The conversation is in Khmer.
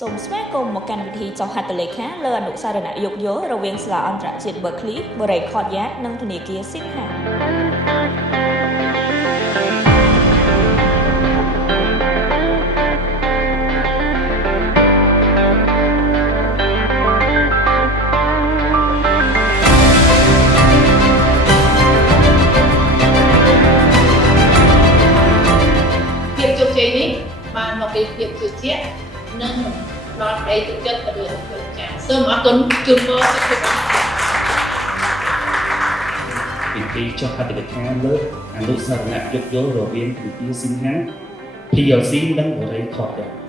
សូមស្វាគមន៍មកកាន់វិធីចុះហត្ថលេខាលើអនុស្សាវរីយ៍យោគយល់រវាងសាលាអន្តរជាតិ Berkeley បូរីខតយ៉ាតនិងធនាគារ Singha ភាពជោគជ័យនេះបានមកពីភាពជឿជាក់និងដល់ក្តីទុកចិត្តទៅលើគ្រូអាចារ្យសូមអរគុណជូនពរសុខភាពពិធីចុះហត្ថលេខាលើអនុស្សាវរីយ៍យោគយល់រវាងធនាគារ Singha PLC និងបូរីខតយ៉ាត